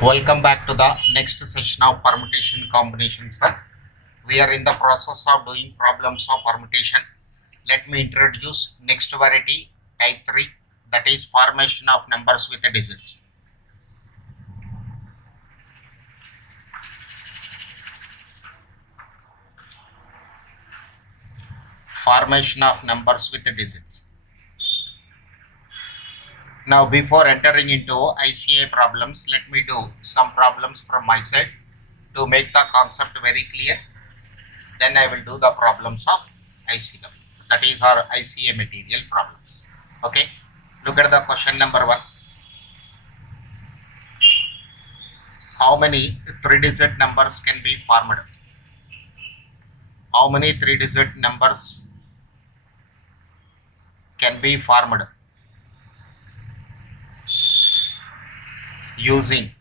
Welcome back to the next session of permutation combination, sir. We are in the process of doing problems of permutation. Let me introduce next variety, type 3, that is formation of numbers with the digits. Formation of numbers with the digits. Now, before entering into ICA problems, let me do some problems from my side to make the concept very clear. Then I will do the problems of ICW, that is our ICA material problems. Okay, look at the question number 1. How many 3-digit numbers can be formed? How many 3-digit numbers can be formed using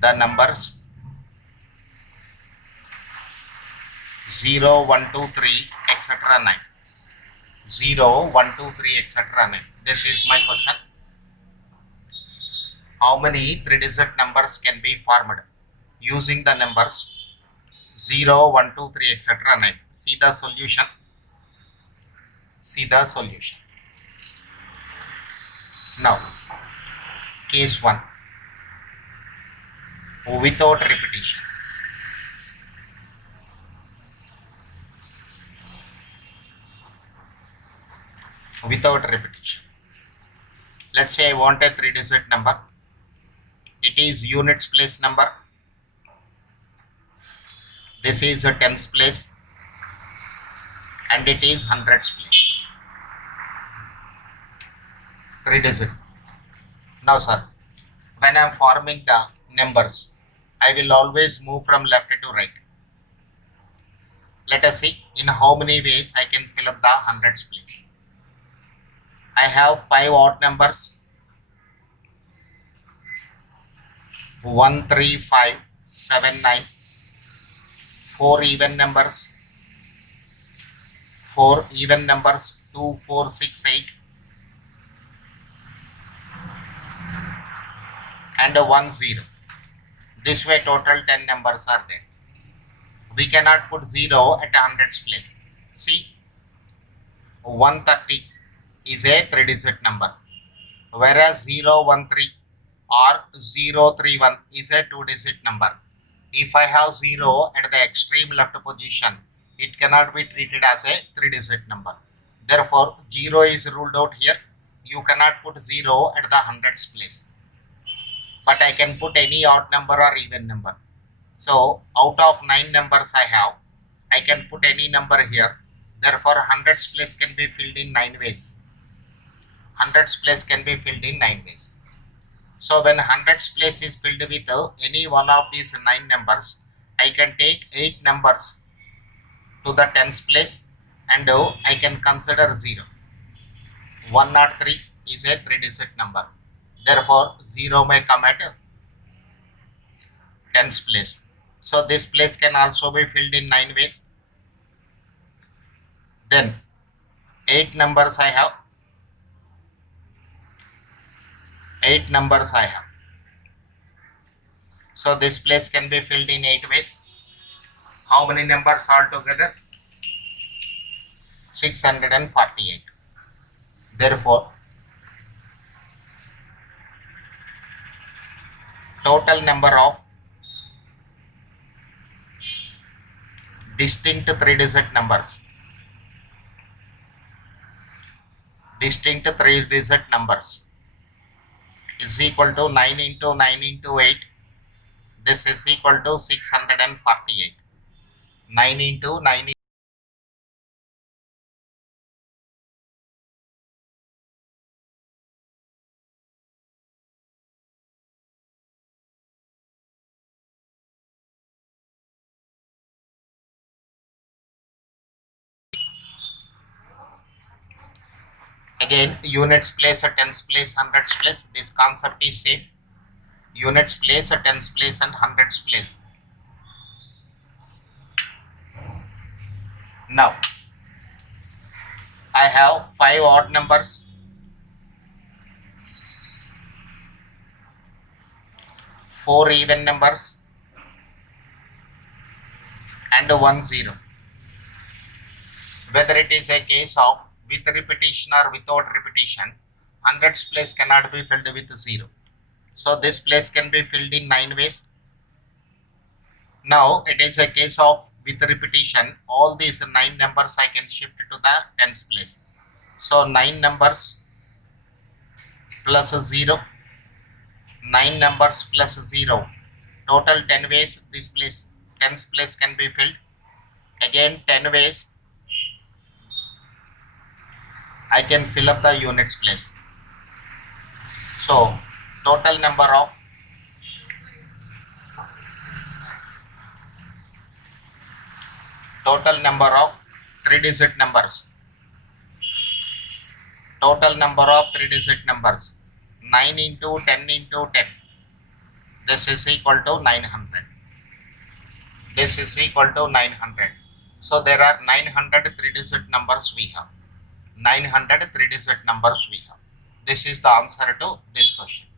the numbers 0, 1, 2, 3, etc. 9. 0, 1, 2, 3, etc. 9. This is my question. How many 3-digit numbers can be formed using the numbers 0, 1, 2, 3, etc. 9. See the solution. See the solution. Now, case 1. Without repetition. Without repetition. Let's say I want a 3-digit number. It is units place number. This is a tens place and it is hundreds place. 3-digit. Now, sir, when I am forming the numbers, I will always move from left to right. Let us see in how many ways I can fill up the hundreds place. I have 5 odd numbers 1, 3, 5, 7, 9, 4 even numbers 4 even numbers 2, 4, 6, 8, and 1, 0. This way total 10 numbers are there. We cannot put 0 at hundreds place. See, 130 is a 3-digit number, whereas 013 or 031 is a 2-digit number. If I have 0 at the extreme left position, it cannot be treated as a 3-digit number. Therefore, 0 is ruled out here. You cannot put 0 at the hundreds place. But I can put any odd number or even number. So, out of 9 numbers I can put any number here. Therefore, hundreds place can be filled in 9 ways. Hundreds place can be filled in 9 ways. So, when hundreds place is filled with any one of these 9 numbers, I can take 8 numbers to the tens place and I can consider 0. 103 is a 3-digit number. Therefore, 0 may come at tens place. So, this place can also be filled in 9 ways. Then, 8 numbers I have. 8 numbers I have. So, this place can be filled in 8 ways. How many numbers altogether? 648. Therefore, total number of distinct 3-digit numbers is equal to 9 into 9 into 8. This is equal to 648. 9 into 9. Again, units place, a tens place, hundreds place. This concept is same. Units place, a tens place, and hundreds place. Now, I have 5 odd numbers 4 even numbers and 1 0. Whether it is a case of with repetition or without repetition, hundreds place cannot be filled with 0. So this place can be filled in 9 ways. Now it is a case of with repetition, all these 9 numbers I can shift to the tens place. So 9 numbers plus 0, 9 numbers plus 0, total 10 ways this place, tens place can be filled. Again 10 ways I can fill up the units place. So total number of three-digit numbers. Total number of three-digit numbers. 9 into 10 into 10. This is equal to 900. This is equal to 900. So there are 900 three-digit numbers we have. 900 three-digit numbers we have. This is the answer to this question.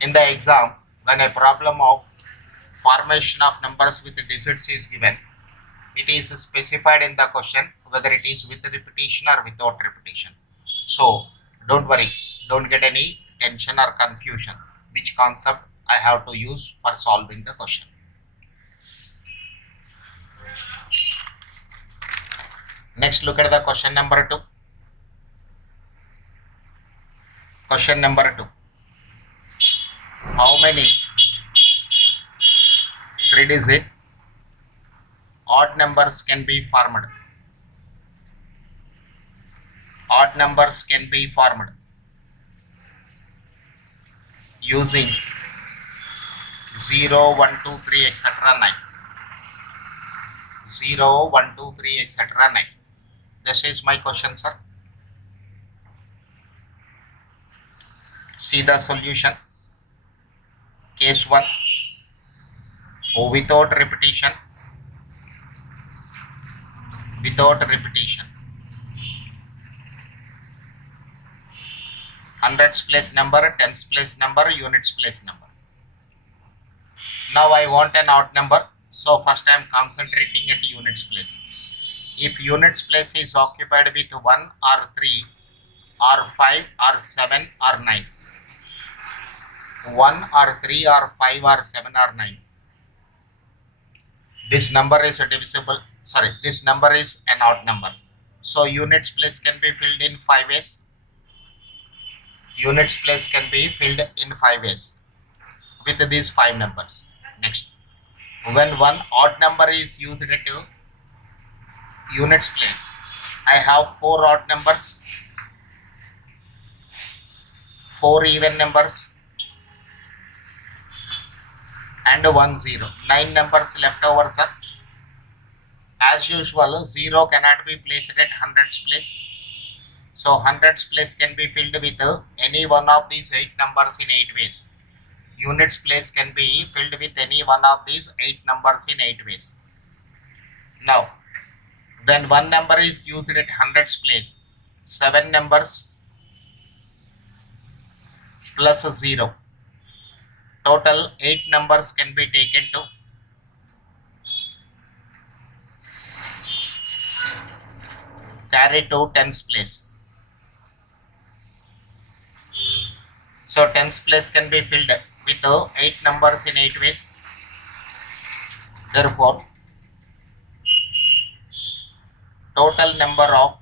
In the exam, when a problem of formation of numbers with digits is given, it is specified in the question whether it is with repetition or without repetition. So don't worry, don't get any tension or confusion which concept I have to use for solving the question. Next, look at the question number 2. Question number 2. How many three-digit odd numbers can be formed? Odd numbers can be formed using 0, 1, 2, 3, etc. 9. 0, 1, 2, 3, etc. 9. This is my question, sir. See the solution. Case 1. Without repetition. Without repetition. Hundreds place number, tens place number, units place number. Now I want an odd number. So first I am concentrating at units place. If units place is occupied with 1 or 3 or 5 or 7 or 9. 1 or 3 or 5 or 7 or 9. This number is divisible. Sorry, this number is an odd number. So units place can be filled in 5 ways. Units place can be filled in 5 ways with these 5 numbers. Next, when one odd number is used at units place, I have 4 odd numbers, 4 even numbers and 1 0. 9 numbers left over, sir. As usual, 0 cannot be placed at hundreds place. So hundreds place can be filled with any one of these 8 numbers in 8 ways. Units place can be filled with any one of these 8 numbers in 8 ways. Now, when one number is used at hundreds place, 7 numbers plus 0. Total 8 numbers can be taken to carry to tens place. So tens place can be filled with 8 numbers in 8 ways. Therefore, total number of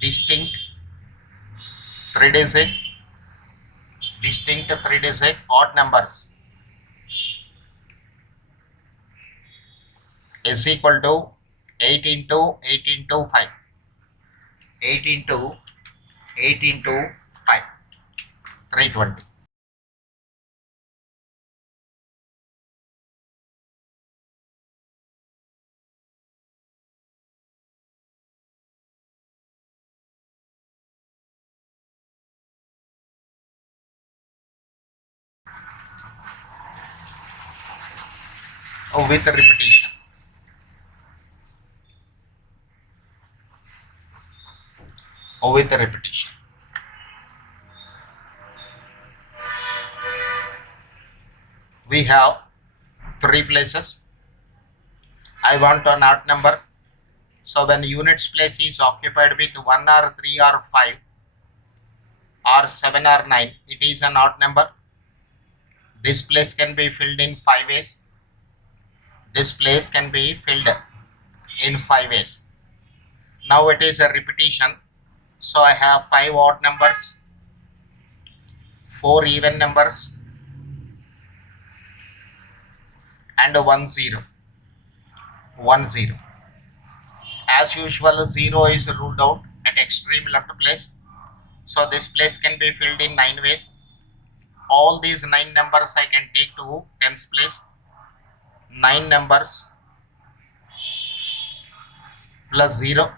distinct three-digit odd numbers is equal to 8 into 8 into 5. 8 into 8 into 5. 320. With repetition. With repetition. We have 3 places. I want an odd number. So when units place is occupied with 1 or 3 or 5 or 7 or 9, it is an odd number. This place can be filled in 5 ways. This place can be filled in 5 ways. Now it is a repetition. So I have 5 odd numbers, 4 even numbers, and 1 0. 1 0. As usual, 0 is ruled out at extreme left place. So this place can be filled in 9 ways. All these 9 numbers I can take to tens place. 9 numbers plus 0.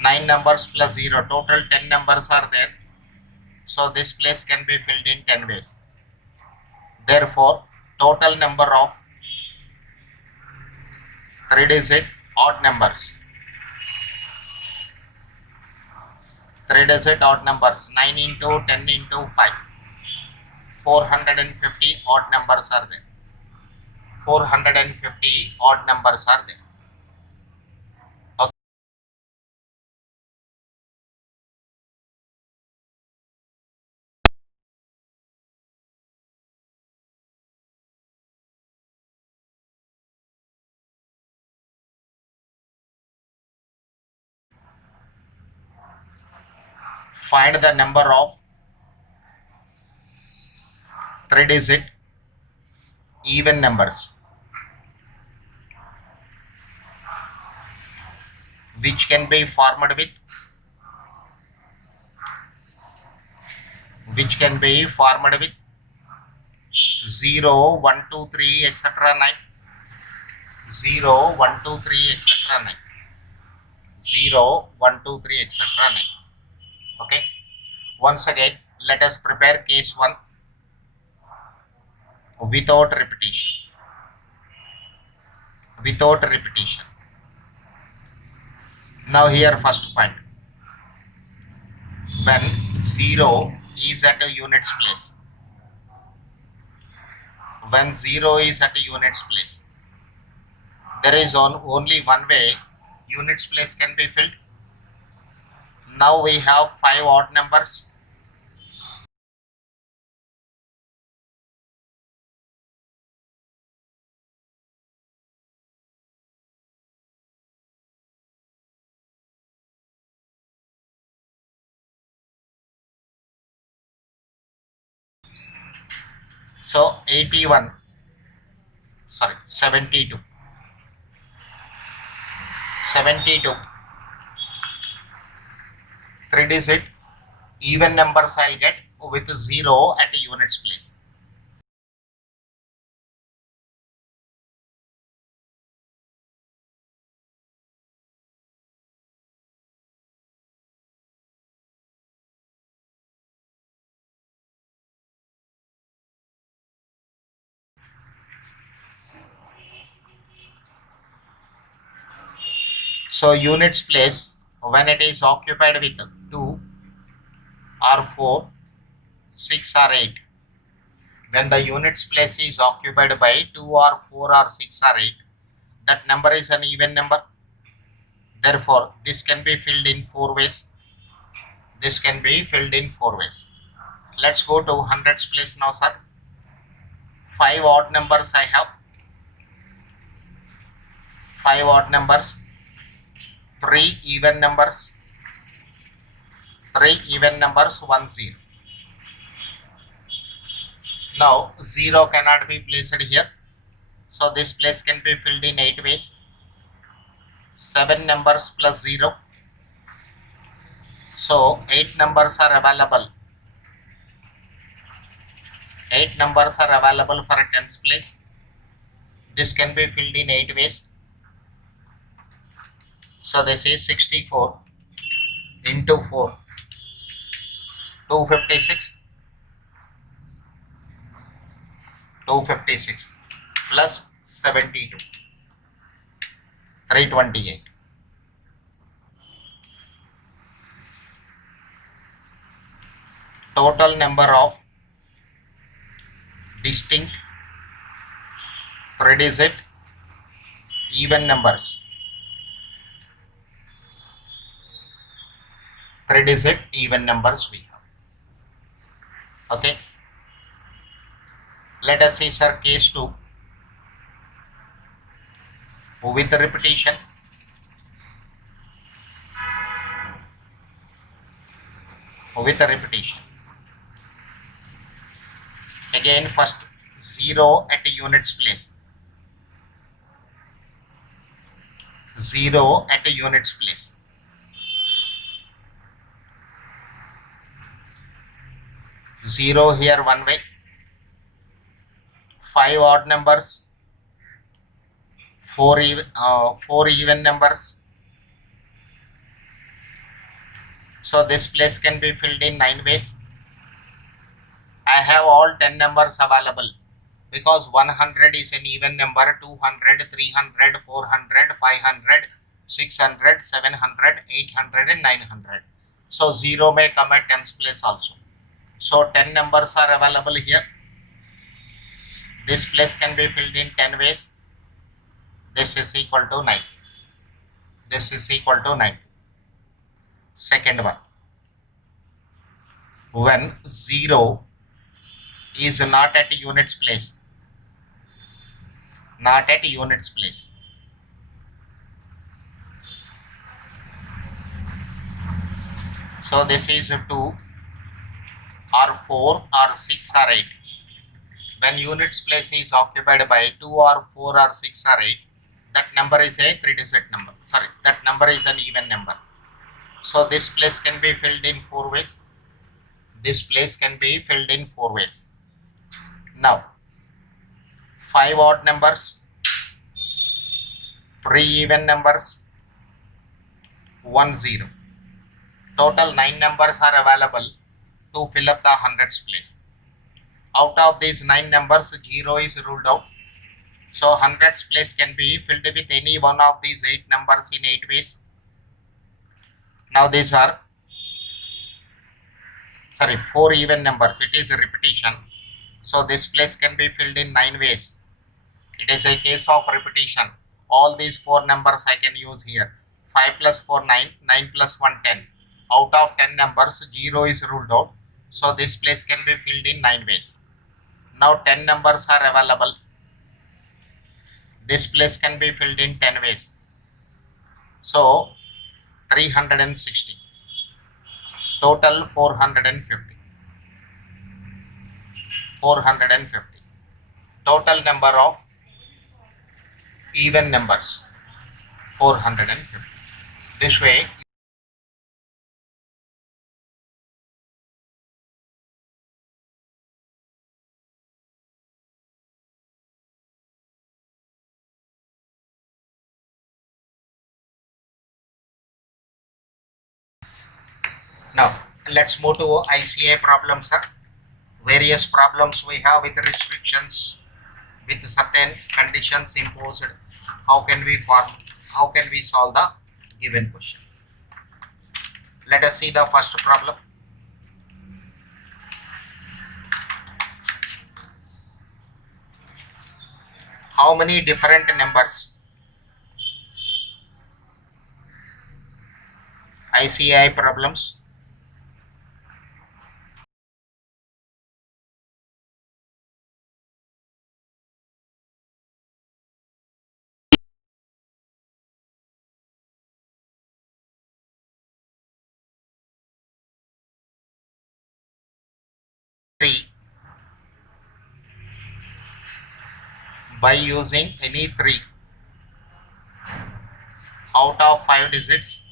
9 numbers plus 0. Total 10 numbers are there. So this place can be filled in 10 ways. Therefore, total number of 3-digit odd numbers. 3-digit odd numbers. 9 into 10 into 5. 450 odd numbers are there. 450 odd numbers are there. Okay. Find the number of 3-digit even numbers which can be formed with 0, 1, 2, 3, etc. 9. 0, 1, 2, 3, etc. 9. 0, 1, 2, 3, etc. 9. Okay. Once again, let us prepare case 1 without repetition. Without repetition. Now here first point. When 0 is at a units place. When 0 is at a units place, there is only one way units place can be filled. Now we have 5 odd numbers. So 72. 3-digit even numbers I'll get with 0 at a units place. So units place, when it is occupied with 2 or 4, 6 or 8. When the units place is occupied by 2 or 4 or 6 or 8, that number is an even number. Therefore, this can be filled in 4 ways. This can be filled in 4 ways. Let's go to hundreds place now, sir. 5 odd numbers I have. 5 odd numbers. 3 even numbers. 3 even numbers, 1 0. Now 0 cannot be placed here. So this place can be filled in 8 ways. 7 numbers plus 0. So 8 numbers are available. 8 numbers are available for a tens place. This can be filled in 8 ways. So this is 64 into 4. 256. 256 plus 72. 328. Total number of distinct 3-digit even numbers. 3-digit even numbers we have. Okay. Let us see, sir, case 2 with the repetition. With a repetition. Again, first 0 at a units place. 0 at a units place. 0 here one way. 5 odd numbers. 4 even numbers. So this place can be filled in 9 ways. I have all 10 numbers available because 100 is an even number, 200, 300, 400, 500, 600, 700, 800 and 900. So 0 may come at 10th place also. So 10 numbers are available here. This place can be filled in 10 ways. This is equal to 9. This is equal to 9. Second one. When 0 is not at units place. Not at units place. So this is 2 or 4 or 6 or 8. When units place is occupied by 2 or 4 or 6 or 8, that number is a 3-digit number. Sorry, that number is an even number. So this place can be filled in 4 ways. This place can be filled in 4 ways. Now, 5 odd numbers, 3 even numbers, 1 0. Total 9 numbers are available to fill up the hundreds place. Out of these 9 numbers, 0 is ruled out. So hundreds place can be filled with any one of these 8 numbers in 8 ways. Now these are 4 even numbers. It is a repetition. So this place can be filled in 9 ways. It is a case of repetition. All these 4 numbers I can use here. 5 plus 4 9, 9 plus 1 10. Out of 10 numbers, 0 is ruled out. So this place can be filled in 9 ways. Now 10 numbers are available. This place can be filled in 10 ways. So 360. Total 450. 450. Total number of even numbers 450. This way. Now let's move to ICA problems, sir. Various problems we have with restrictions, with certain conditions imposed. How can we solve the given question? Let us see the first problem. How many different numbers? ICI problems. By using any 3 out of 5 digits,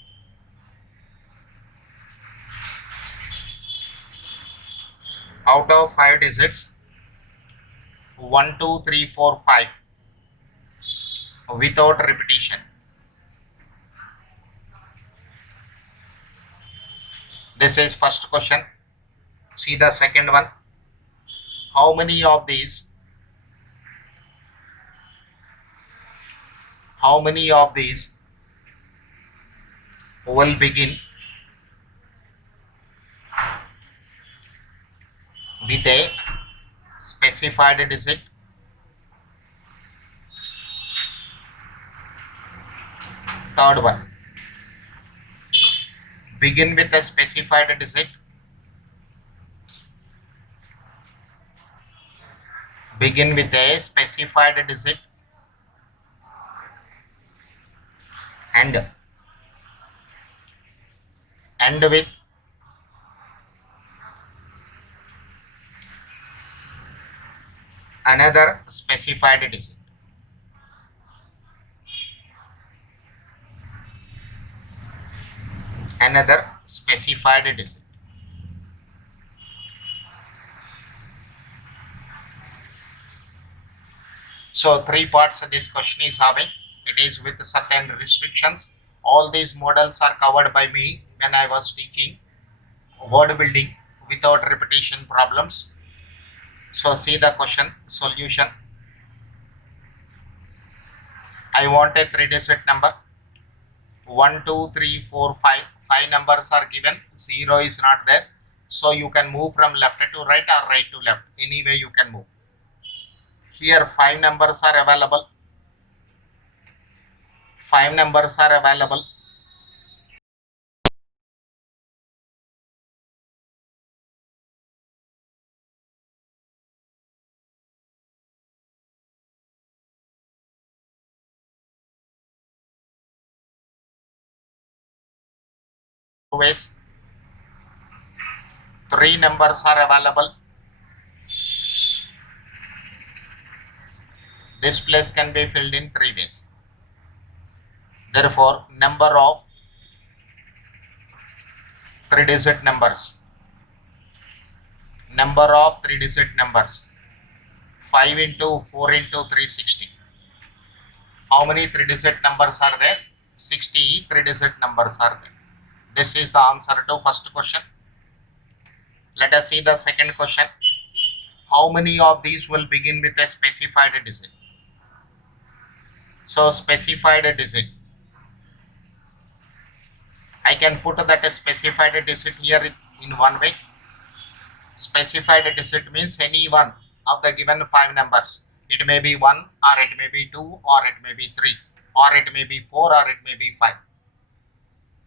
out of 5 digits 1 2 3 4 5 without repetition. This is first question. See the second one. How many of these will begin with a specified digit Third one. Begin with a specified digit. Begin with a specified digit and end with another specified digit. Another specified digit. So three parts of this question is having. It is with certain restrictions. All these models are covered by me when I was teaching word building without repetition problems. So see the question solution. I want a 3-digit number. 1, 2, 3, 4, 5. 5 numbers are given. 0 is not there. So you can move from left to right or right to left. Any way you can move. Here 5 numbers are available. 5 numbers are available. Ways. 3 numbers are available. This place can be filled in 3 ways. Therefore, number of 3-digit numbers. Number of 3-digit numbers. 5 into 4 into 360. How many 3-digit numbers are there? 60 3-digit numbers are there. This is the answer to first question. Let us see the second question. How many of these will begin with a specified digit? So specified digit. I can put that specified digit here in one way. Specified digit means any one of the given 5 numbers. It may be 1 or it may be 2 or it may be 3 or it may be 4 or it may be 5.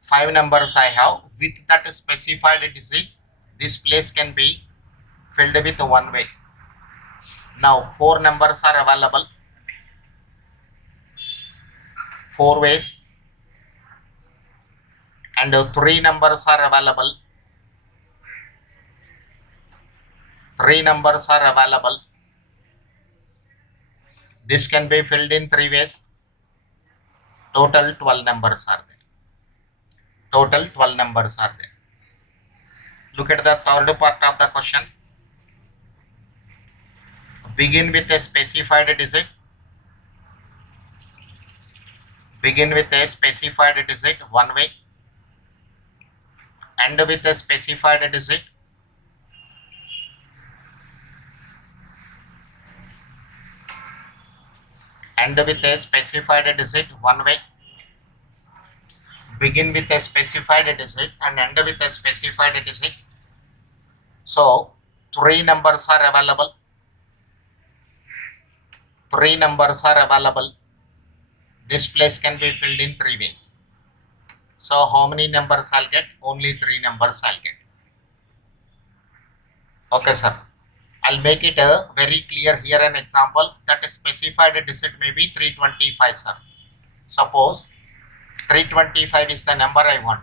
5 numbers I have. With that specified digit, this place can be filled with one way. Now 4 numbers are available. 4 ways. And 3 numbers are available. 3 numbers are available. This can be filled in 3 ways. Total 12 numbers are there. Total 12 numbers are there. Look at the third part of the question. Begin with a specified digit. Begin with a specified digit one way. End with a specified digit. End with a specified digit one way. Begin with a specified digit and end with a specified digit. So 3 numbers are available. 3 numbers are available. This place can be filled in 3 ways. So how many numbers I'll get? Only 3 numbers I'll get. Okay, sir. I'll make it very clear here an example that a specified digit may be 325, sir. Suppose 325 is the number I want.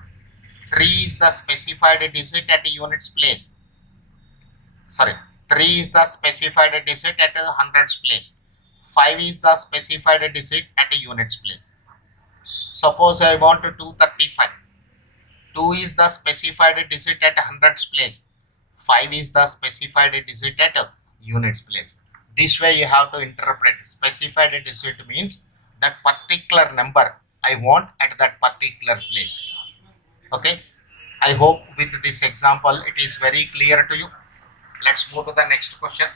3 is the specified digit at a units place. Sorry, 3 is the specified digit at a hundreds place. 5 is the specified digit at a units place. Suppose I want 235. 2 is the specified digit at a hundreds place. 5 is the specified digit at a units place. This way you have to interpret. Specified digit means that particular number I want at that particular place. Okay. I hope with this example it is very clear to you. Let's move to the next question.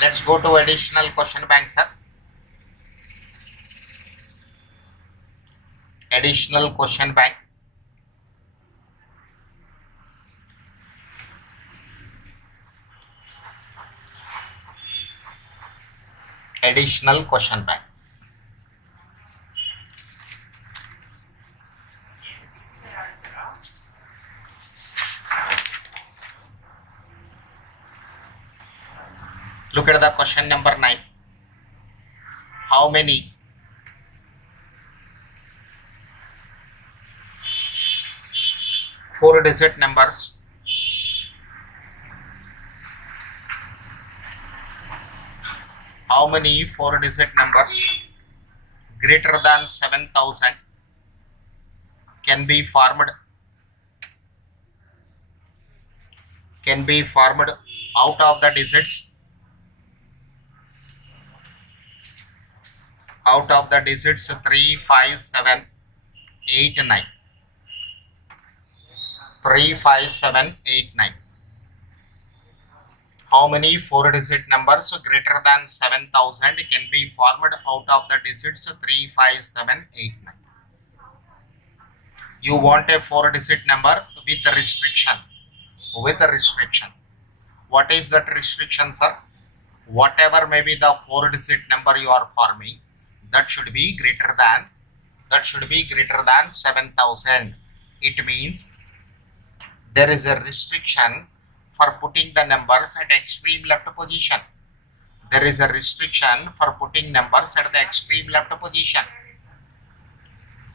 Let's go to additional question bank, sir. Additional question bank. Additional question bank. Look at the question number 9. How many four-digit numbers greater than 7,000 can be formed out of the digits 3, 5, 7, 8, 9. 3, 5, 7, 8, 9. How many four-digit numbers greater than 7,000 can be formed out of the digits 3, 5, 7, 8, 9? You want a four-digit number with a restriction. What is that restriction, sir? Whatever may be the four-digit number you are forming, that should be greater than 7,000. It means there is a restriction for putting the numbers at extreme left position.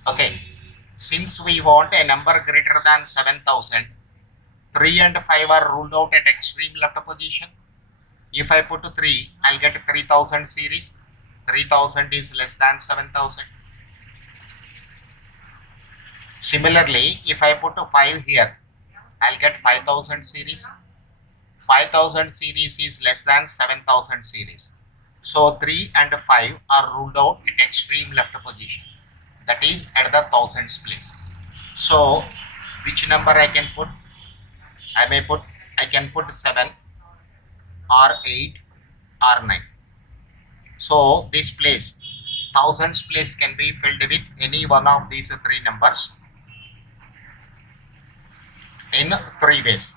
Okay. Since we want a number greater than 7,000, 3 and 5 are ruled out at extreme left position. If I put 3, I'll get 3,000 series. 3,000 is less than 7,000. Similarly, if I put 5 here, I'll get 5,000 series. 5,000 series is less than 7,000 series. So 3 and 5 are ruled out at extreme left position. That is at the thousands place. So which number I can put? I can put 7 or 8 or 9. So this place, thousands place, can be filled with any one of these three numbers in 3 ways.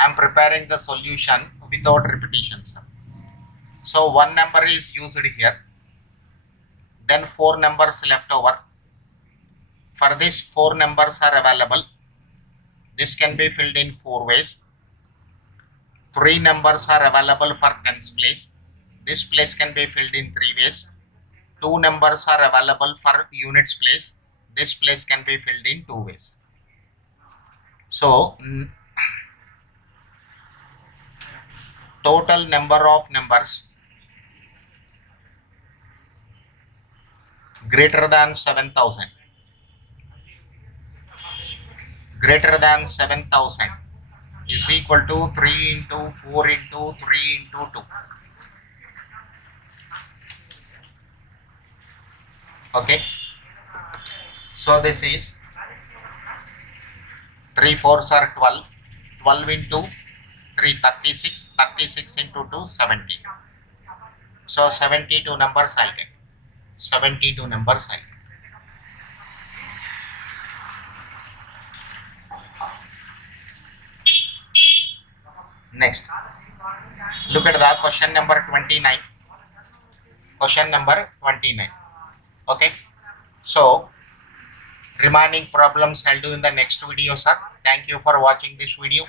I am preparing the solution without repetition, sir. So one number is used here. Then 4 numbers left over. For this, 4 numbers are available. This can be filled in 4 ways. 3 numbers are available for tens place. This place can be filled in 3 ways. 2 numbers are available for units place. This place can be filled in 2 ways. So total number of numbers greater than 7,000 is equal to 3 into 4 into 3 into 2. Okay, so this is 3 4s are 12, 12 into 3 36, 36 into 2 70. So 72 numbers I'll get. Next, look at the question number 29. Okay, so remaining problems I'll do in the next video, sir. Thank you for watching this video.